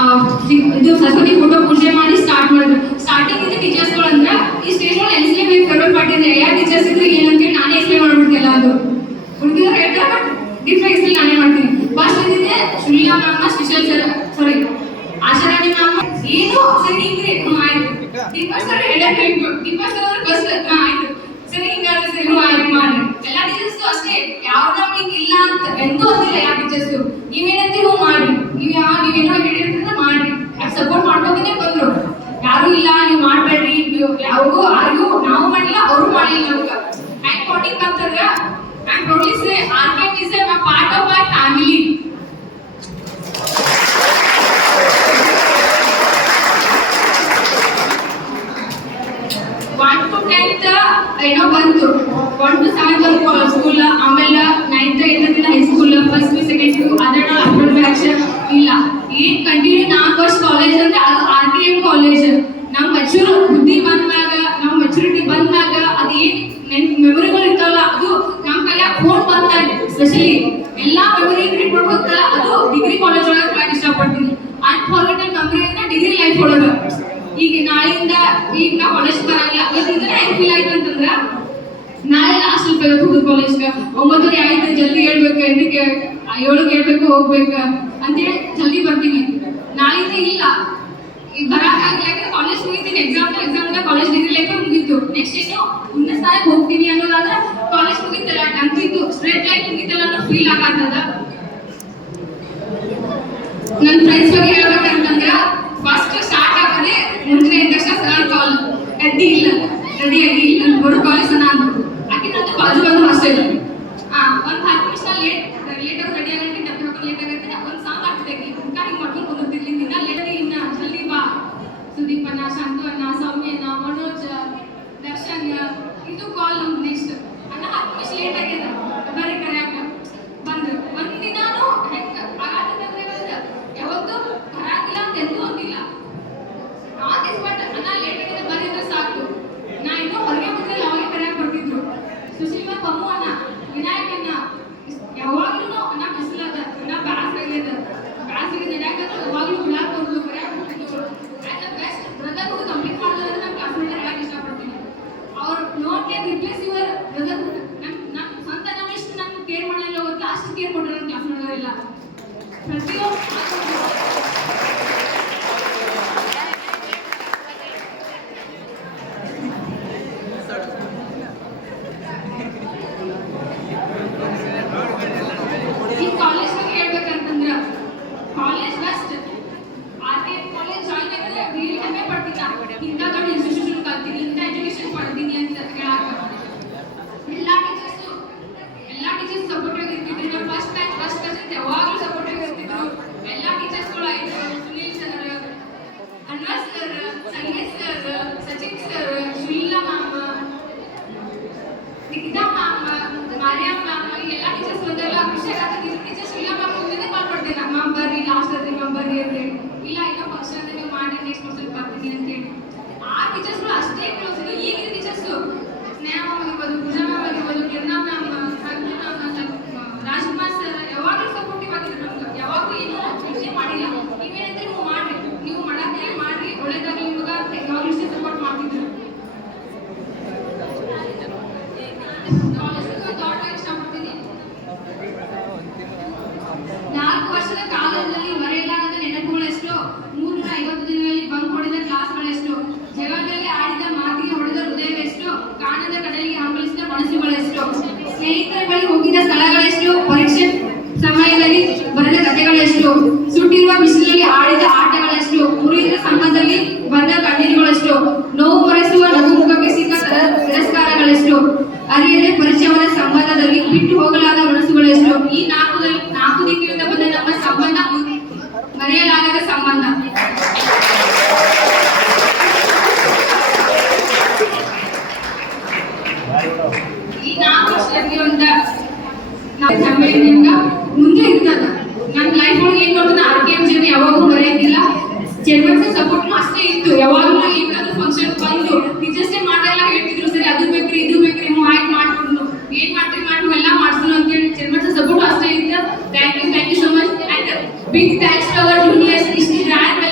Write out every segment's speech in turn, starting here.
ಇದು ಸರಸ್ವತಿ ಫೋಟೋ ಪೂಜೆ ಮಾಡಿ ಸ್ಟಾರ್ಟ್ ಮಾಡಿದ್ರು. ಸ್ಟಾರ್ಟಿಂಗ್ ಇದು ಟೀಚರ್ಸ್ಗಳು ಅಂದ್ರೆ ಈ ಸ್ಟೇಜ್ ಮೇಲೆ ಎನ್ಸ್ಲೇಬೇಕು ಫೇವ್ರೇಟ್ ಪಾರ್ಟಿ ಅಂದ್ರೆ ಯಾವ ಟೀಚರ್ಸ್ ಇದ್ರೆ ಏನಂತ ನಾನೇ ಎಕ್ಸ್ಪ್ಲೇನ್ ಮಾಡ್ಬಿಡ್ತಿಲ್ಲ. ಅದು ಹುಡುಗಿದ್ರು ಹೇಳ್ತಾರೆ ಬಟ್ ಡಿಫ್ರೆಂಟ್ ಎಕ್ಸ್ಪ್ಲೇನ್ ನಾನೇ ಮಾಡ್ತೀನಿ. ಫಸ್ಟ್ ಇದಿದೆ ಶುಲ್ಯಾ ಮ್ಯಾಮ್, ಶ್ರೀಶೈಲ್ ಸರ್, ಸಾರಿ ಆಶಾರಾಣಿ ಮ್ಯಾಮ್ ಏನು ಸರಿ ಹಿಂಗ್ರಿ ಆಯ್ತು. ದೀಪಕ್ ಸರ್ ಹೇಳಬೇಕು, ದೀಪಕ್ ಸರ್ ಬಸ್ ಆಯ್ತು ಸರಿ ಹಿಂಗಾದ್ರೆ ಸರಿ ಆಯ್ತು ಮಾಡಿ. ಎಲ್ಲ ಟೀಚರ್ಸ್ ಅಷ್ಟೇ ಯಾವ್ದು ನಮ್ಗೆ ಇಲ್ಲ ಅಂತ ಎಂದೂ ಅಂದಿಲ್ಲ. ಯಾವ ಟೀಚರ್ಸ್ ನೀವೇನಂತೀವಿ ಮಾಡಿ, ನೀವೇನೋ ಹೇಳಿದ್ರೆ ಮಾಡಿ, ಸಪೋರ್ಟ್ ಮಾಡ್ಕೋತಾನೆ ಬಂದ್ರು. ಯಾರು ಇಲ್ಲ ನೀವು ಮಾಡ್ಬೇಡ್ರಿ, ಯಾವಾಗೂ ಆರ್ಗೂ ನಾವು ಮಾಡಿಲ್ಲ ಅವರು ಮಾಡಿಲ್ಲ. ನಮ್ಗೆ ಹ್ಯಾಂಗ್ ಕೋಟಿಂಗ್ ಅಂತಂದ್ರೆ I'm proudly say RKM is a part of my family. 1 to 10th ಏನೋ ಬಂತು, 1 to 7th ಸ್ಕೂಲ್, ಆಮೇಲೆ 9th 8th high school, first P second P ಅದರ ಅಪ್ಡೇಟ್ ಬ್ಯಾಚ್ ಇಲ್ಲ. ಏನ್ ಕಂಟಿನ್ಯೂ 4 ವರ್ಷ ಕಾಲೇಜ್ ಅಂದ್ರೆ ಅದು RKM ಕಾಲೇಜ್. ನಮ್ಮ ಮೆಚೂರ್ ಬುದ್ಧಿ ಬಂದಾಗ, ನಮ್ಮ ಮೆಚುರಿಟಿ ಬಂದಾಗ ಅದು ಏನ್ ಮೆಮೊರಿಗಳು ಇರ್ತಾವಲ್ಲ ಅದು ನಮ್ಮ ಕೈಯಾಗ ಫೋನ್ ಬಂದಾಗ ಸ್ಪೆಷಲಿ ಎಲ್ಲಾ ಮೆಮೊರಿ ಕ್ರಿಯೇಟ್ ಮಾಡ್ಕೋತಾರಲ್ಲ ಅದು ಡಿಗ್ರಿ ಕಾಲೇಜ್ ಒಳಗೆ ಹೇಳಕ್ ಇಷ್ಟಪಡ್ತೀನಿ. ಅನ್ಫಾರ್ಗೆಟಬಲ್ ಮೆಮೊರಿ ಅಂದ್ರೆ ಡಿಗ್ರಿ ಲೈಫ್ ಒಳಗೆ. ಈಗ ನಾಳೆಯಿಂದ ಈಗ ನಾ ಕಾಲೇಜ್ ಬರಲ್ಲ, ಇವತ್ತಿಂದ ಹೆಂಗ್ ಫೀಲ್ ಆಯ್ತು ಅಂತಂದ್ರ ನಾಳೆ ಲಾಸ್ಟ್ ಸ್ವಲ್ಪ ಹೋಗುದು ಕಾಲೇಜ್ಗೆ 9:30 ಆಯ್ತು, ಜಲ್ದಿ ಹೇಳ್ಬೇಕು, 8ಕ್ಕೆ 7ಕ್ಕೆ ಹೇಳ್ಬೇಕು ಹೋಗ್ಬೇಕು ಅಂತೇಳಿ ಜಲ್ದಿ ಬರ್ತೀನಿ. ನಾಳೆಯಿಂದ ಇಲ್ಲ ಈಗ ಬರಕ್ಕಾಗಲ್ಲ, ಯಾಕಂದ್ರೆ college ಮುಗಿತೀನಿ, exam college degree life ಮುಗೀತು. ನೆಕ್ಸ್ಟ್ ಏನು ಉನ್ನತ ಸ್ಥಾನಕ್ಕೆ ಹೋಗ್ತೀನಿ ಅನ್ನೋದಾದ್ರೆ ಕಾಲೇಜ್ ಮುಗಿತಲ್ಲ, ಅಂತಿತ್ತು ಸ್ಟ್ರೇಟ್ ಲೈಫ್ ಮುಗಿತಲ್ಲ ಅನ್ನೋ ಫೀಲ್ ಆಗತ್ತದ. ನನ್ನ ಫ್ರೆಂಡ್ಸ್ ಬಗ್ಗೆ ಹೇಳ್ಬೇಕಂತಂದ್ರೆ ಫಸ್ಟ್ ಸ್ಟಾರ್ಟ್ ಆಗೋದೇ ಮುಂಚೆ ಇದ್ದ ತಕ್ಷಣ ಸರ್ ಕಾಲ್ ರೆಡಿ ಆಗಿ ಇಲ್ಲ ಬರೋ ಕಾಲೇಜ್ ನಾನು ಆಕೆ ನಂದು ಬಾಜು ಬಂದು ಹಾಸ್ಟೆಲ್ ಒಂದು 10 ನಿಮಿಷ ಲೇಟ್ ರೆಡಿ ಆಗಂటే ಡಬ್ಬಿ ಹಾಕೊಂಡು ಲೇಟ್ ಆಗತ್ತೆ. ಒಂದು ಸಾಂಗ್ ಆಗ್ತದೆ ಹಿಂಗೆ ಮಾಡ್ಕೊಂಡು ಕುಂದಿರ್ತಿರ್ಲಿ, ದಿನ ಲೇಟ್ ಇನ್ನ ಜಲ್ದಿ ಬಾ ಸುದೀಪ್ ಅಣ್ಣ, ಶಾಂತು ಅಣ್ಣ, ಸೌಮ್ಯ ಅಣ್ಣ, ಮನೋಜ್, ದರ್ಶನ್ ಇದು ಕಾಲ್ ನಮ್ದು ನೆಕ್ಸ್ಟ್ ಅಣ್ಣ 10 ನಿಮಿಷ ಲೇಟ್ ಆಗ್ಯದ ಬರೀ ಕರೆಯಾಕ ಬಂದ್ರು. ಒಂದಿನಾನು ಹೆಂಗ ಆಗತ್ತಂದ್ರೆ ಯಾವತ್ತು ಬರಾಗಿಲ್ಲ ಅಂತ ಎಂದೂ ಅಂದಿಲ್ಲ. ನಾಟ್ ಇಸ್ ಬಟ್ ಅಣ್ಣ ಲೇಟ್ ಆಗಿದೆ ಬರೀದ್ರೆ ಸಾಕು, ನಾ ಇನ್ನೂ ಹೊರಗೆ ಬಂದಿಲ್ಲ ಅವಾಗ ಕರೆಯಾಕ ಬರ್ತಿದ್ರು. ಸುಶೀಲಾ ಪಮ್ಮು ಅಣ್ಣ, ವಿನಾಯಕ್ ಅಣ್ಣ ಯಾವಾಗ್ಲೂ ಅಣ್ಣ ಬಿಸಿಲದ ಅಣ್ಣ ಬ್ಯಾಸಾಗ್ಯದ ನಡೆಯಾಕಂದ್ರೆ ಯಾವಾಗ್ಲೂ ಬಿಡಾಕ್ ಹೋಗ್ಲು ಕರೆಯಾಕ ಹೋಗ್ತಿದ್ರು. As a best brotherhood complete ಮಾಡೋದಂದ್ರೆ ನಮ್ಮ ಕ್ಲಾಸ್ ಮೇಟ್ ಹೇಳಕ್ ಇಷ್ಟಪಡ್ತೀನಿ. ಅವ್ರು no can replace your brotherhood. ನನ್ನ ಸ್ವಂತ ನಮ್ಮ ಎಷ್ಟು ನನ್ನ ಕೇರ್ ಮಾಡಲ್ಲ ಗೊತ್ತಾ, ಅಷ್ಟು ಕೇರ್ ಕೊಟ್ಟರೆ ನನ್ನ ಕ್ಲಾಸ್ ಮಾಡೋರೆಲ್ಲ ಪ್ರತಿಯೊಬ್ಬ ಇಲ್ಲ ಈಗ ಫಂಕ್ಷನ್ ನೀವು ಮಾಡಿ ನೆಕ್ಸ್ಟ್ ಪರ್ಸನ್ ಬರ್ತೀನಿ ಅಂತ ಹೇಳಿ ಆ ಟೀಚರ್ಸ್ಗಳು ಅಷ್ಟೇ ಕ್ಲೋಸ್ ಇದೆ. ಈಗಿನ ಟೀಚರ್ಸು ಸ್ನೇಹ ಆಗಿರ್ಬೋದು, ಪೂಜಾ ಮ್ಯಾಮ್ ಆಗಿರ್ಬೋದು, ಕಿರಣಾ ma'am, Sanju ma'am, Rajkumar sir ಯಾವಾಗಲೂ ಸಪೋರ್ಟಿವ್ ಆಗಿದ್ರು. ನಮ್ಗೆ ಯಾವಾಗೂ ಏನೂ ಯೋಚನೆ ಮಾಡಿಲ್ಲ. ನೀವೇನಂದ್ರೆ ನೀವು ಮಾಡ್ರಿ, ನೀವು ಮಾಡಕ್ಕೆ ಮಾಡ್ರಿ, ಒಳ್ಳೇದಾಗಲಿ ನಿಮ್ಗೆ ಅಂತ ಯಾವಾಗಲೂ ಇಷ್ಟೇ ಸಪೋರ್ಟ್ ಮಾಡ್ತಿದ್ರು. ಕಾಲೇಜಿಗೆ ಥಾಟ್ ಇಷ್ಟಪಡ್ತೀನಿ. 4 ವರ್ಷದ ಕಾಲದಲ್ಲಿ ಮರೆಯಲಾಗದ ನೆನಪುಗಳೆಷ್ಟು, 350 ದಿನಗಳಲ್ಲಿ ಬಂಕ್ ಹೊಡೆದ ಕ್ಲಾಸ್ಗಳೆಷ್ಟು, ಜಗದಲ್ಲಿ ಆಡಿದ ಮಾತಿಗೆ ಹೊಡೆದ ಹೃದಯವೆಷ್ಟು, ಕಾಣದ ಕಡಲಿಗೆ ಹಂಬಲಿಸಿದ ಮನಸ್ಸುಗಳೆಷ್ಟು, ಸ್ನೇಹಿತರ ಬಳಿ ಹೋಗಿದ ಸ್ಥಳಗಳೆಷ್ಟು, ಪರೀಕ್ಷೆ ಸಮಯದಲ್ಲಿ ಬರೆದ ಕಥೆಗಳೆಷ್ಟು, ಸುಟ್ಟಿರುವ ಬಿಸಿಲಲ್ಲಿ ಆಡಿದ ಆಟಗಳೆಷ್ಟು, ಮುರಿದ ಸಂಘದಲ್ಲಿ ಬಂದ ಕಣ್ಣೀರುಗಳೆಷ್ಟು, ನೋವು ಮರೆಸುವ ನಗುಮುಖಕ್ಕೆ ಸಿಕ್ಕ ತಿರಸ್ಕಾರಗಳೆಷ್ಟು, ಅರಿಯದೆ ಪರಿಚಯವಾದ ಸಂಬಂಧದಲ್ಲಿ ಬಿಟ್ಟು ಹೋಗಲಾದ ಮನಸ್ಸುಗಳೆಷ್ಟು. ಈ 4 ದಿಕ್ಕಿನಿಂದ ಬಂದ ನಮ್ಮ ಸಂಬಂಧ ಮರೆಯಲಾಗದ ಸಂಬಂಧ. ಈ 4 ವರ್ಷದಲ್ಲಿ ಒಂದು ಸಮ್ಮೇಳನ ಮುಂದೆ ಇರ್ತದ. ನನ್ನ ಲೈಫ್ ಒಳಗೆ ಏನ್ ನೋಡಿದ್ರೆ RKM ಜನ ಯಾವಾಗೂ ಮರೆಯೋದಿಲ್ಲ. ಚೇರ್ಮನ್ ಸಪೋರ್ಟ್ ಅಷ್ಟೇ ಇತ್ತು. ಯಾವಾಗಲೂ ಏನಾದ್ರು ಫಂಕ್ಷನ್ ಬಂದು ಟೀಚರ್ಸ್ ಡೇ ಮಾಡಲ್ಲ ಹೇಳ್ತಿದ್ರು, ಸರಿ ಅದು ಬೇಕ್ರಿ ಇದು ಬೇಕ್ರಿ ಆಯ್ತು ಮಾಡ್ಕೊಂಡು ಏನ್ ಮಾಡ್ತೀವಿ ಮಾಡಿ ಎಲ್ಲ ಮಾಡ್ಸೋಣ ಅಂತ ಹೇಳಿ ಚೇರ್ಮನ್ ಸಪೋರ್ಟ್ ಅಷ್ಟೇ ಇತ್ತು. Thank you so much and big thanks to our juniors. ಇಷ್ಟು ಗ್ರ್ಯಾಂಡ್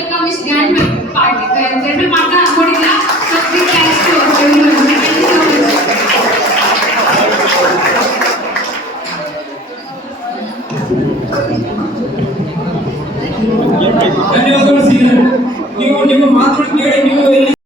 ಧನ್ಯವಾದಗಳು ಸೀನಿಯರ್. ನೀವು ನಿಮ್ಮ ಮಾತುಗಳು ಕೇಳಿ ನೀವು ಇಲ್ಲಿ